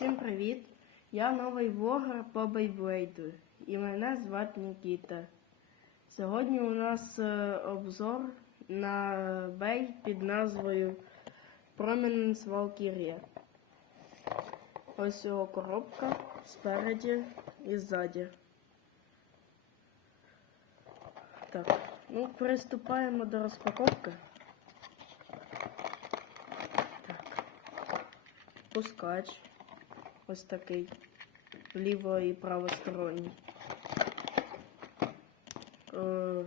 Всім привіт! Я новий вогр по Бейблейду і мене звати Нікіта. Сьогодні у нас е, обзор на бей під назвою Prominence Valkyria. Ось його коробка спереді і ззаді. Так, ну приступаємо до розпаковки. Так. Пускач. Ось такий. Ліво і правосторонній. Е,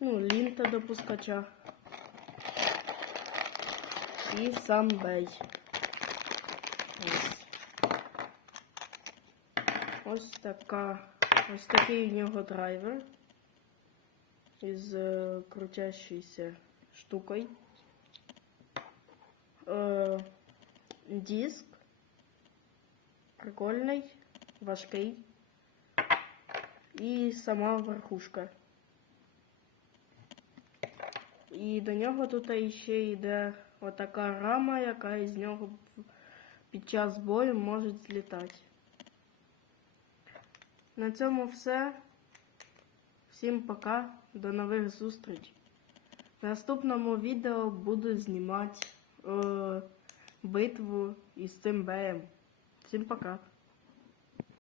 ну, лінта до пускача. І сам бей. Ось. Ось така. Ось такий в нього драйвер. Із е, крутящейся штукою. Е, диск. Прикольний, важкий. І сама верхушка. І до нього тут ще йде отака рама, яка із нього під час бою може злітати. На цьому все. Всім пока, до нових зустріч. В наступному відео буду знімати е, битву із цим беєм. Всем пока.